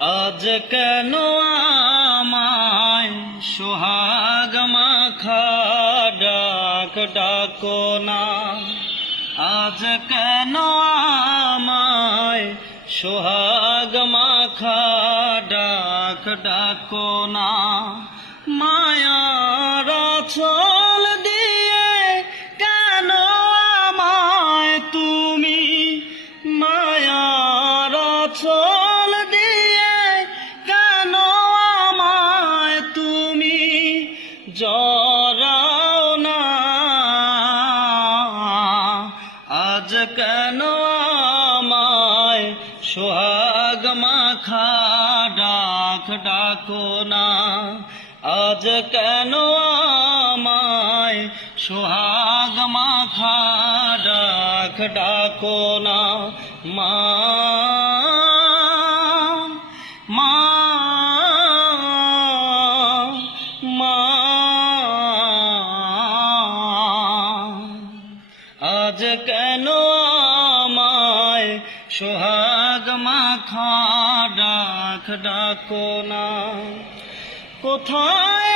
আজ কেন আমায় সোহাগ মাখা ডাক ডাকো না, আজ কেন আমায় সোহাগ মাখা ডাক ডাকো না। মায়ার আঁচল দিয়ে কেন আমায় তুমি, মায়ার আঁচল দিয়ে কেন আমায় তুমি জড়াও না। আজ কেন আমায় সোহাগ মাখা ডাক ডাকো না, আজ কেন আমায় সোহাগ মাখা ডাক ডাকো না। মা মা মা আজ কেন আমায় সোহাগ মাখা ডাক ডাকো না। কোথায়